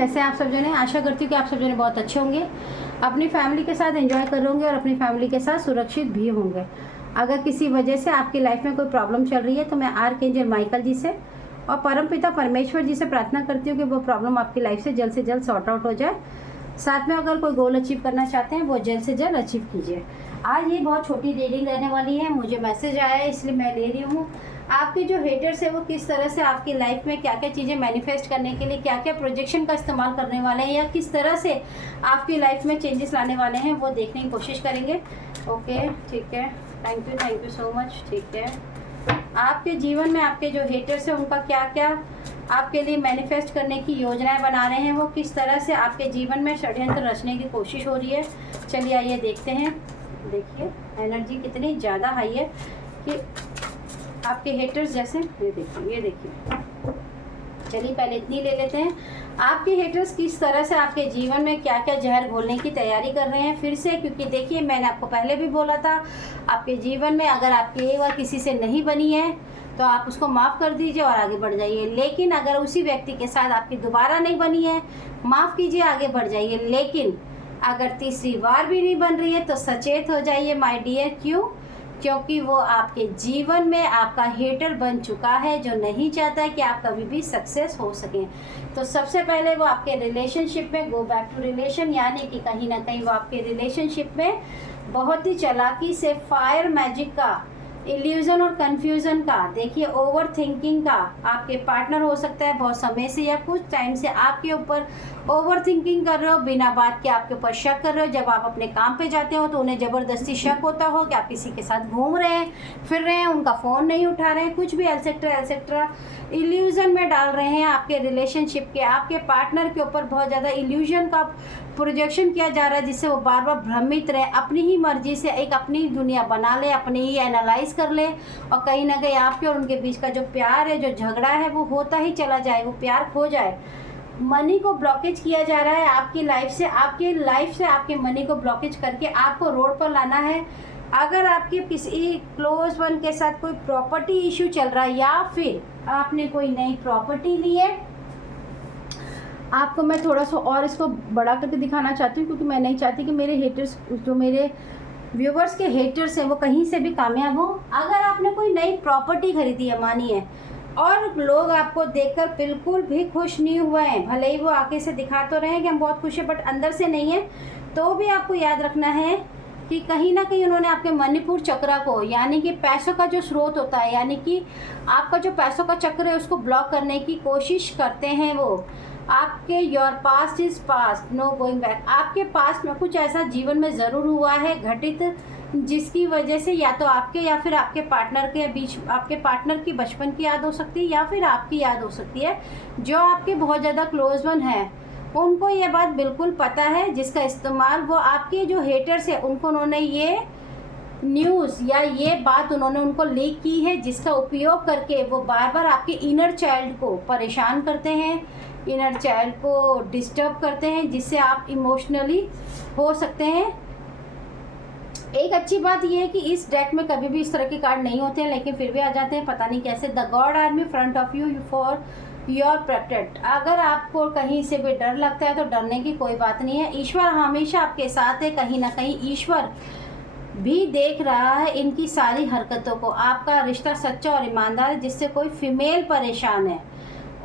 कैसे हैं आप सब जने। आशा करती हूँ कि आप सब जने बहुत अच्छे होंगे, अपनी फैमिली के साथ एंजॉय कर रहे होंगे और अपनी फैमिली के साथ सुरक्षित भी होंगे। अगर किसी वजह से आपकी लाइफ में कोई प्रॉब्लम चल रही है तो मैं आर्कएंजल माइकल जी से और परमपिता परमेश्वर जी से प्रार्थना करती हूँ कि वो प्रॉब्लम आपकी लाइफ से जल्द सॉर्ट आउट हो जाए। साथ में अगर कोई गोल अचीव करना चाहते हैं वो जल्द से जल्द अचीव कीजिए। आज ये बहुत छोटी रीडिंग रहने वाली है, मुझे मैसेज आया है इसलिए मैं ले रही हूँ। आपके जो हेटर्स है वो किस तरह से आपकी लाइफ में क्या क्या चीज़ें मैनिफेस्ट करने के लिए क्या क्या प्रोजेक्शन का इस्तेमाल करने वाले हैं या किस तरह से आपकी लाइफ में चेंजेस लाने वाले हैं वो देखने की कोशिश करेंगे। ओके, ठीक है, थैंक यू सो मच। ठीक है, आपके जीवन में आपके जो हेटर्स है उनका क्या क्या आपके लिए मैनिफेस्ट करने की योजनाएं बना रहे हैं, वो किस तरह से आपके जीवन में षड्यंत्र रचने की कोशिश हो रही है। चलिए आइए देखते हैं। देखिए एनर्जी कितनी ज़्यादा हाई है कि आपके हेटर्स जैसे ये देखिए। चलिए पहले इतनी ले लेते हैं। आपके हेटर्स किस तरह से आपके जीवन में क्या क्या जहर घोलने की तैयारी कर रहे हैं फिर से, क्योंकि देखिए मैंने आपको पहले भी बोला था आपके जीवन में अगर आपकी एक बार किसी से नहीं बनी है तो आप उसको माफ़ कर दीजिए और आगे बढ़ जाइए। लेकिन अगर उसी व्यक्ति के साथ आपकी दोबारा नहीं बनी है, माफ़ कीजिए, आगे बढ़ जाइए। लेकिन अगर तीसरी बार भी नहीं बन रही है तो सचेत हो जाइए माय डियर। क्यों? क्योंकि वो आपके जीवन में आपका हेटर बन चुका है जो नहीं चाहता है कि आप कभी भी सक्सेस हो सकें। तो सबसे पहले वो आपके रिलेशनशिप में गो बैक टू रिलेशन, यानी कि कहीं ना कहीं वो आपके रिलेशनशिप में बहुत ही चालाकी से फायर मैजिक का, इल्यूजन और कंफ्यूजन का, देखिए ओवर थिंकिंग का, आपके पार्टनर हो सकता है बहुत समय से या कुछ टाइम से आपके ऊपर ओवर थिंकिंग कर रहे हो, बिना बात के आपके ऊपर शक कर रहे हो। जब आप अपने काम पे जाते हो तो उन्हें ज़बरदस्ती शक होता हो कि आप किसी के साथ घूम रहे हैं, फिर रहे हैं, उनका फ़ोन नहीं उठा रहे हैं, कुछ भी एल्सेट्रा इल्यूजन में डाल रहे हैं आपके रिलेशनशिप के, आपके पार्टनर के ऊपर बहुत ज़्यादा इल्यूजन का प्रोजेक्शन किया जा रहा है जिससे वो बार बार भ्रमित रहे, अपनी ही मर्जी से एक अपनी दुनिया बना ले, अपनी ही एनालाइज कर ले और कहीं ना कहीं आपके और उनके बीच का जो प्यार है, जो झगड़ा है वो होता ही चला जाए, वो प्यार खो जाए। मनी को ब्लॉकेज किया जा रहा है आपकी लाइफ से, आपके मनी को ब्लॉकेज करके आपको रोड पर लाना है। अगर आपके किसी क्लोज वन के साथ कोई प्रॉपर्टी इशू चल रहा है या फिर आपने कोई नई प्रॉपर्टी ली है, आपको मैं थोड़ा सा और इसको बड़ा करके दिखाना चाहती हूँ क्योंकि मैं नहीं चाहती कि मेरे हेटर्स, जो मेरे व्यूवर्स के हेटर्स हैं वो कहीं से भी कामयाब हो। अगर आपने कोई नई प्रॉपर्टी खरीदी है मानिए और लोग आपको देखकर बिल्कुल भी खुश नहीं हुए हैं, भले ही वो आगे से दिखा तो रहे हैं कि हम बहुत खुश हैं बट अंदर से नहीं है, तो भी आपको याद रखना है कि कहीं ना कहीं उन्होंने आपके मणिपुर चक्र को, यानी कि पैसों का जो स्रोत होता है, यानी कि आपका जो पैसों का चक्र है उसको ब्लॉक करने की कोशिश करते हैं वो। आपके your past is past, no going back. आपके पास्ट में कुछ ऐसा जीवन में ज़रूर हुआ है घटित जिसकी वजह से या तो आपके या फिर आपके पार्टनर के बीच, आपके पार्टनर की बचपन की याद हो सकती है या फिर आपकी याद हो सकती है। जो आपके बहुत ज़्यादा क्लोज वन है उनको ये बात बिल्कुल पता है, जिसका इस्तेमाल वो आपके जो हेटर्स है उनको उन्होंने ये न्यूज़ या ये बात उन्होंने उनको लीक की है, जिसका उपयोग करके वो बार बार आपके इनर चाइल्ड को परेशान करते हैं, इनर चाइल्ड को डिस्टर्ब करते हैं, जिससे आप इमोशनली हो सकते हैं। एक अच्छी बात यह है कि इस डेक में कभी भी इस तरह के कार्ड नहीं होते हैं लेकिन फिर भी आ जाते हैं, पता नहीं कैसे। The God army front of you for your protect. अगर आपको कहीं से भी डर लगता है तो डरने की कोई बात नहीं है, ईश्वर हमेशा आपके साथ है। कहीं ना कहीं ईश्वर भी देख रहा है इनकी सारी हरकतों को। आपका रिश्ता सच्चा और ईमानदार है जिससे कोई फीमेल परेशान है।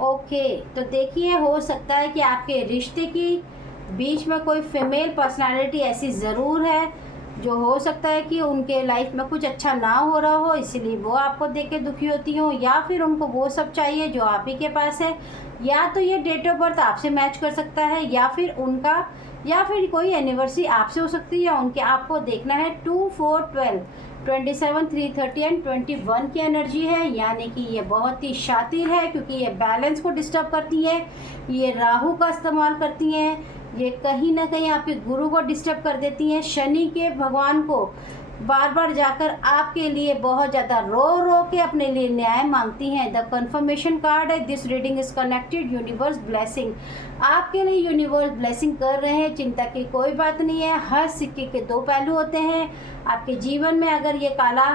ओके, तो देखिए हो सकता है कि आपके रिश्ते की बीच में कोई फीमेल पर्सनालिटी ऐसी ज़रूर है जो हो सकता है कि उनके लाइफ में कुछ अच्छा ना हो रहा हो, इसीलिए वो आपको देख के दुखी होती हो, या फिर उनको वो सब चाहिए जो आप ही के पास है। या तो ये डेट ऑफ बर्थ आपसे मैच कर सकता है या फिर उनका, या फिर कोई एनिवर्सरी आपसे हो सकती है या उनके। आपको देखना है 2, 4, 12, 27, 3, 30 एंड 21 की एनर्जी है, यानी कि ये बहुत ही शातिर है क्योंकि ये बैलेंस को डिस्टर्ब करती है, ये राहु का इस्तेमाल करती हैं, ये कहीं ना कहीं आपके गुरु को डिस्टर्ब कर देती हैं, शनि के भगवान को बार बार जाकर आपके लिए बहुत ज़्यादा रो के अपने लिए न्याय मांगती हैं। द कन्फर्मेशन कार्ड है, this reading is connected universe blessing. आपके लिए यूनिवर्स ब्लेसिंग कर रहे हैं, चिंता की कोई बात नहीं है। हर सिक्के के दो पहलू होते हैं। आपके जीवन में अगर ये काला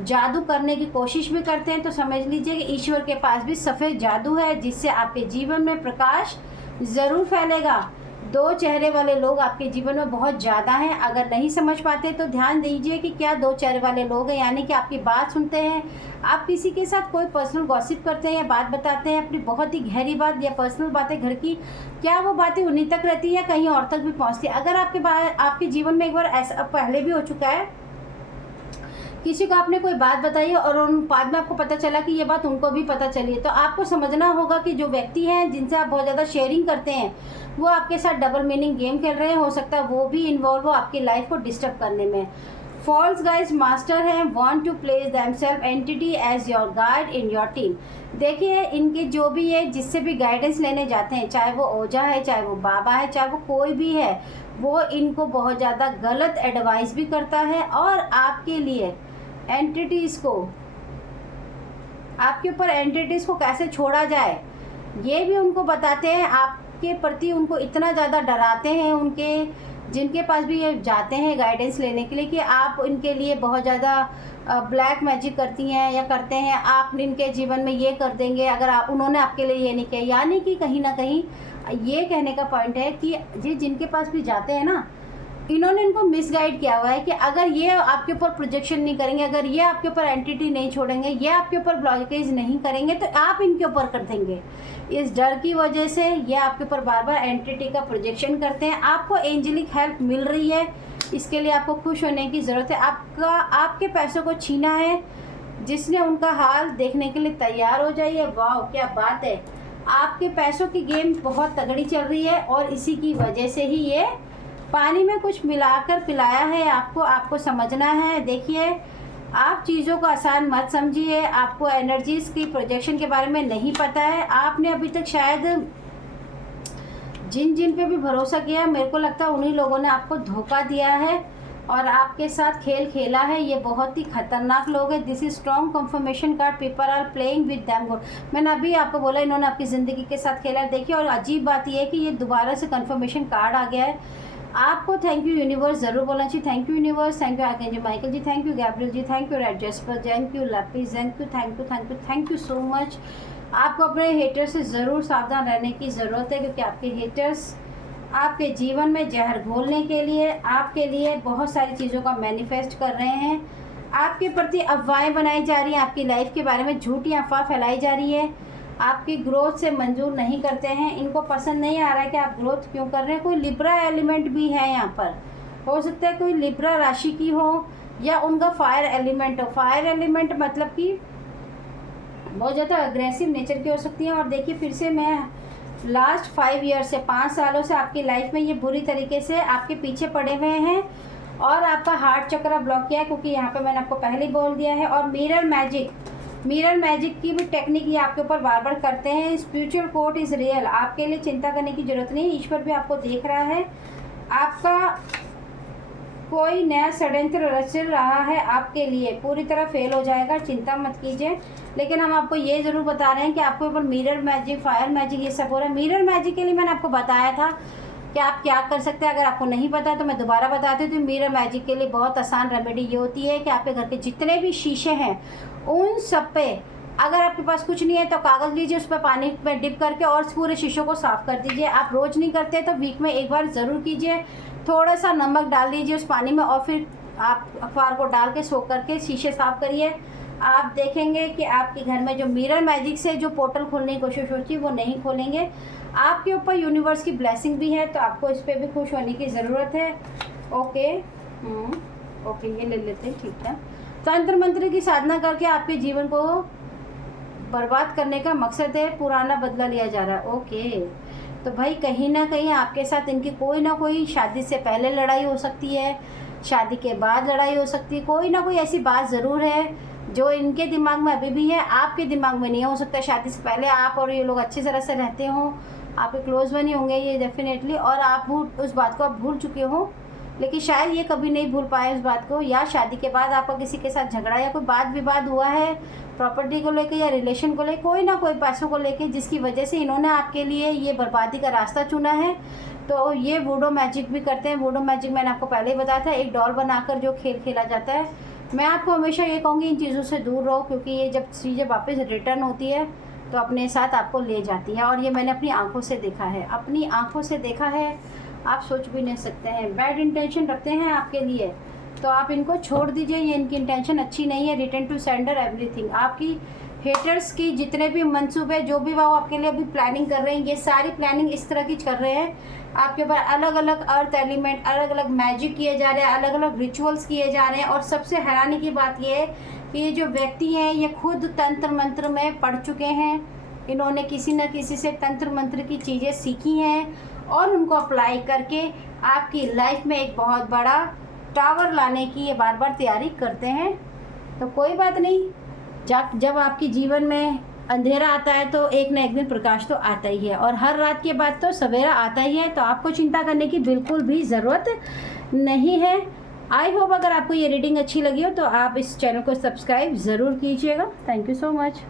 जादू करने की कोशिश भी करते हैं तो समझ लीजिए कि ईश्वर के पास भी सफ़ेद जादू है जिससे आपके जीवन में प्रकाश ज़रूर फैलेगा। दो चेहरे वाले लोग आपके जीवन में बहुत ज़्यादा हैं। अगर नहीं समझ पाते तो ध्यान दीजिए कि क्या दो चेहरे वाले लोग हैं, यानी कि आपकी बात सुनते हैं, आप किसी के साथ कोई पर्सनल गॉसिप करते हैं या बात बताते हैं अपनी बहुत ही गहरी बात या पर्सनल बातें घर की, क्या वो बातें उन्हीं तक रहती है या कहीं और तक भी पहुंचती है। अगर आपके जीवन में एक बार ऐसा पहले भी हो चुका है, किसी को आपने कोई बात बताई और उन बाद में आपको पता चला कि ये बात उनको भी पता चली है, तो आपको समझना होगा कि जो व्यक्ति हैं जिनसे आप बहुत ज़्यादा शेयरिंग करते हैं वो आपके साथ डबल मीनिंग गेम खेल रहे हैं। हो सकता है वो भी इन्वॉल्व हो आपकी लाइफ को डिस्टर्ब करने में। फॉल्स गाइज मास्टर हैं, want to place themselves entity as your guide in your team. देखिए इनके जो भी है, जिससे भी गाइडेंस लेने जाते हैं, चाहे वो ओझा है, चाहे वो बाबा है, चाहे वो कोई भी है, वो इनको बहुत ज़्यादा गलत एडवाइस भी करता है और आपके लिए एंटिटीज़ को, आपके ऊपर एंटिटीज़ को कैसे छोड़ा जाए ये भी उनको बताते हैं। आपके प्रति उनको इतना ज़्यादा डराते हैं, उनके जिनके पास भी ये जाते हैं गाइडेंस लेने के लिए, कि आप इनके लिए बहुत ज़्यादा ब्लैक मैजिक करती हैं या करते हैं, आप इनके जीवन में ये कर देंगे अगर उन्होंने आपके लिए ये नहीं किया। यानी कि कहीं ना कहीं ये कहने का पॉइंट है कि ये जिनके पास भी जाते हैं ना, इन्होंने इनको मिसगाइड किया हुआ है कि अगर ये आपके ऊपर प्रोजेक्शन नहीं करेंगे, अगर ये आपके ऊपर एंटिटी नहीं छोड़ेंगे, ये आपके ऊपर ब्लॉकेज नहीं करेंगे, तो आप इनके ऊपर कर देंगे। इस डर की वजह से ये आपके ऊपर बार बार एंटिटी का प्रोजेक्शन करते हैं। आपको एंजेलिक हेल्प मिल रही है, इसके लिए आपको खुश होने की ज़रूरत है। आपके पैसों को छीना है जिसने उनका हाल देखने के लिए तैयार हो जाइए। वाह क्या बात है, आपके पैसों की गेम बहुत तगड़ी चल रही है और इसी की वजह से ही ये पानी में कुछ मिलाकर पिलाया है आपको। आपको समझना है। देखिए आप चीज़ों को आसान मत समझिए। आपको एनर्जीज़ की प्रोजेक्शन के बारे में नहीं पता है। आपने अभी तक शायद जिन जिन पे भी भरोसा किया है, मेरे को लगता है उन्हीं लोगों ने आपको धोखा दिया है और आपके साथ खेल खेला है। ये बहुत ही खतरनाक लोग हैं। This is strong confirmation card, people are playing with them good. मैंने अभी आपको बोला इन्होंने आपकी ज़िंदगी के साथ खेला है। देखिए और अजीब बात यह है कि ये दोबारा से कंफर्मेशन कार्ड आ गया है। आपको थैंक यू यूनिवर्स ज़रूर बोलना चाहिए। Thank you universe, thank you archangel Michael ji, thank you Gabriel ji, thank you red jasper, thank you lapis, thank you thank you thank you thank you so much. आपको अपने haters से ज़रूर सावधान रहने की ज़रूरत है, क्योंकि आपके हेटर्स आपके जीवन में जहर घोलने के लिए आपके लिए बहुत सारी चीज़ों का मैनिफेस्ट कर रहे हैं। आपके प्रति अफवाहें बनाई जा रही हैं, आपकी लाइफ के बारे में झूठी अफवाह फैलाई जा रही है। आपकी ग्रोथ से मंजूर नहीं करते हैं, इनको पसंद नहीं आ रहा है कि आप ग्रोथ क्यों कर रहे हैं। कोई लिब्रा एलिमेंट भी है यहाँ पर, हो सकता है कोई लिब्रा राशि की हो या उनका फायर एलिमेंट हो। फायर एलिमेंट मतलब कि बहुत ज़्यादा अग्रेसिव नेचर की हो सकती है। और देखिए फिर से मैं लास्ट 5 ईयर से 5 सालों से आपकी लाइफ में ये बुरी तरीके से आपके पीछे पड़े हुए हैं और आपका हार्ट चक्र ब्लॉक किया है, क्योंकि यहाँ पे मैंने आपको पहले ही बोल दिया है। और मिरर मैजिक की भी टेक्निक ये आपके ऊपर बार बार करते हैं। स्पिरिचुअल कोर्ट इज़ रियल, आपके लिए चिंता करने की जरूरत नहीं, ईश्वर भी आपको देख रहा है। आपका कोई नया षड्यंत्र रच रहा है आपके लिए, पूरी तरह फेल हो जाएगा, चिंता मत कीजिए। लेकिन हम आपको ये ज़रूर बता रहे हैं कि आपके ऊपर मिरर मैजिक, फायर मैजिक ये सब हो रहा है। मिरर मैजिक के लिए मैंने आपको बताया था कि आप क्या कर सकते हैं। अगर आपको नहीं पता तो मैं दोबारा बताती हूँ। तो मिरर मैजिक के लिए बहुत आसान रेमेडी ये होती है कि आपके घर के जितने भी शीशे हैं उन सब पे, अगर आपके पास कुछ नहीं है तो कागज़ लीजिए, उस पर पानी में डिप करके और पूरे शीशों को साफ़ कर दीजिए। आप रोज़ नहीं करते तो वीक में एक बार ज़रूर कीजिए। थोड़ा सा नमक डाल दीजिए उस पानी में और फिर आप अखबार को डाल के सोख करके शीशे साफ़ करिए। आप देखेंगे कि आपके घर में जो मिरर मैजिक से जो पोर्टल खोलने की कोशिश होती है वो नहीं खोलेंगे। आपके ऊपर यूनिवर्स की ब्लेसिंग भी है, तो आपको इस पर भी खुश होने की ज़रूरत है। ओके ओके ये ले लेते हैं, ठीक है। तंत्र मंत्र की साधना करके आपके जीवन को बर्बाद करने का मकसद है, पुराना बदला लिया जा रहा है। ओके तो भाई कहीं ना कहीं आपके साथ इनकी कोई ना कोई शादी से पहले लड़ाई हो सकती है, शादी के बाद लड़ाई हो सकती है, कोई ना कोई ऐसी बात ज़रूर है जो इनके दिमाग में अभी भी है, आपके दिमाग में नहीं हो सकता। शादी से पहले आप और ये लोग अच्छी तरह से रहते हों, आपके क्लोज बने होंगे ये डेफिनेटली, और आप उस बात को आप भूल चुके हो, लेकिन शायद ये कभी नहीं भूल पाए उस बात को। या शादी के बाद आपका किसी के साथ झगड़ा या कोई बात विवाद हुआ है प्रॉपर्टी को लेके या रिलेशन को लेके, कोई ना कोई पैसों को लेके, जिसकी वजह से इन्होंने आपके लिए ये बर्बादी का रास्ता चुना है। तो ये वुडो मैजिक भी करते हैं। वुडो मैजिक मैंने आपको पहले ही बताया था, एक डॉल बनाकर जो खेल खेला जाता है। मैं आपको हमेशा ये कहूँगी इन चीज़ों से दूर रहो, क्योंकि ये जब चीज़ें वापस रिटर्न होती है तो अपने साथ आपको ले जाती है। और ये मैंने अपनी आंखों से देखा है, अपनी आंखों से देखा है, आप सोच भी नहीं सकते हैं। बैड इंटेंशन रखते हैं आपके लिए तो आप इनको छोड़ दीजिए, ये इनकी इंटेंशन अच्छी नहीं है। Return to sender everything. आपकी हेटर्स की जितने भी मंसूबे जो भी वो आपके लिए अभी प्लानिंग कर रहे हैं, ये सारी प्लानिंग इस तरह की कर रहे हैं आपके ऊपर। अलग अलग अर्थ एलिमेंट, अलग अलग मैजिक किए जा रहे हैं, अलग अलग रिचुअल्स किए जा रहे हैं। और सबसे हैरानी की बात ये है कि ये जो व्यक्ति हैं ये खुद तंत्र मंत्र में पढ़ चुके हैं। इन्होंने किसी न किसी से तंत्र मंत्र की चीज़ें सीखी हैं और उनको अप्लाई करके आपकी लाइफ में एक बहुत बड़ा टावर लाने की ये बार बार तैयारी करते हैं। तो कोई बात नहीं, जब आपकी जीवन में अंधेरा आता है तो एक न एक दिन प्रकाश तो आता ही है, और हर रात के बाद तो सवेरा आता ही है। तो आपको चिंता करने की बिल्कुल भी ज़रूरत नहीं है। आई होप अगर आपको ये रीडिंग अच्छी लगी हो तो आप इस चैनल को सब्सक्राइब ज़रूर कीजिएगा। Thank you so much.